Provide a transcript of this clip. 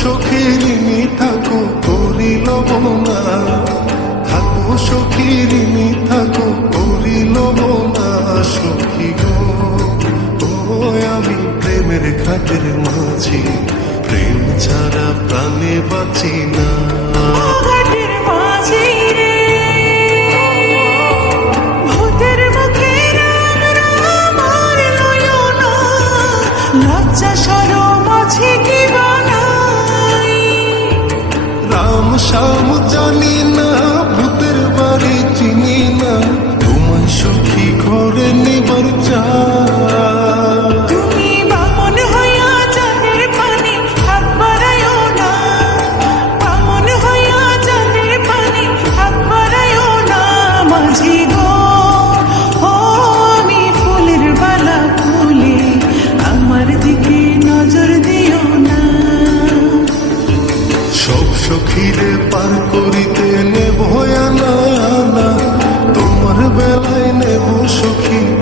সখিরিণী থাকো করিল না থাকো সখিরিণী থাকো করিল না সখী গো, ও আমি প্রেমের খাটের মাঝি, প্রেম ছাড়া প্রাণে বাঁচি না। লজ্জা সমুদ্র সখীরে পার করিতে নেব আনা আনা তোমার বেলায় নেব সখী।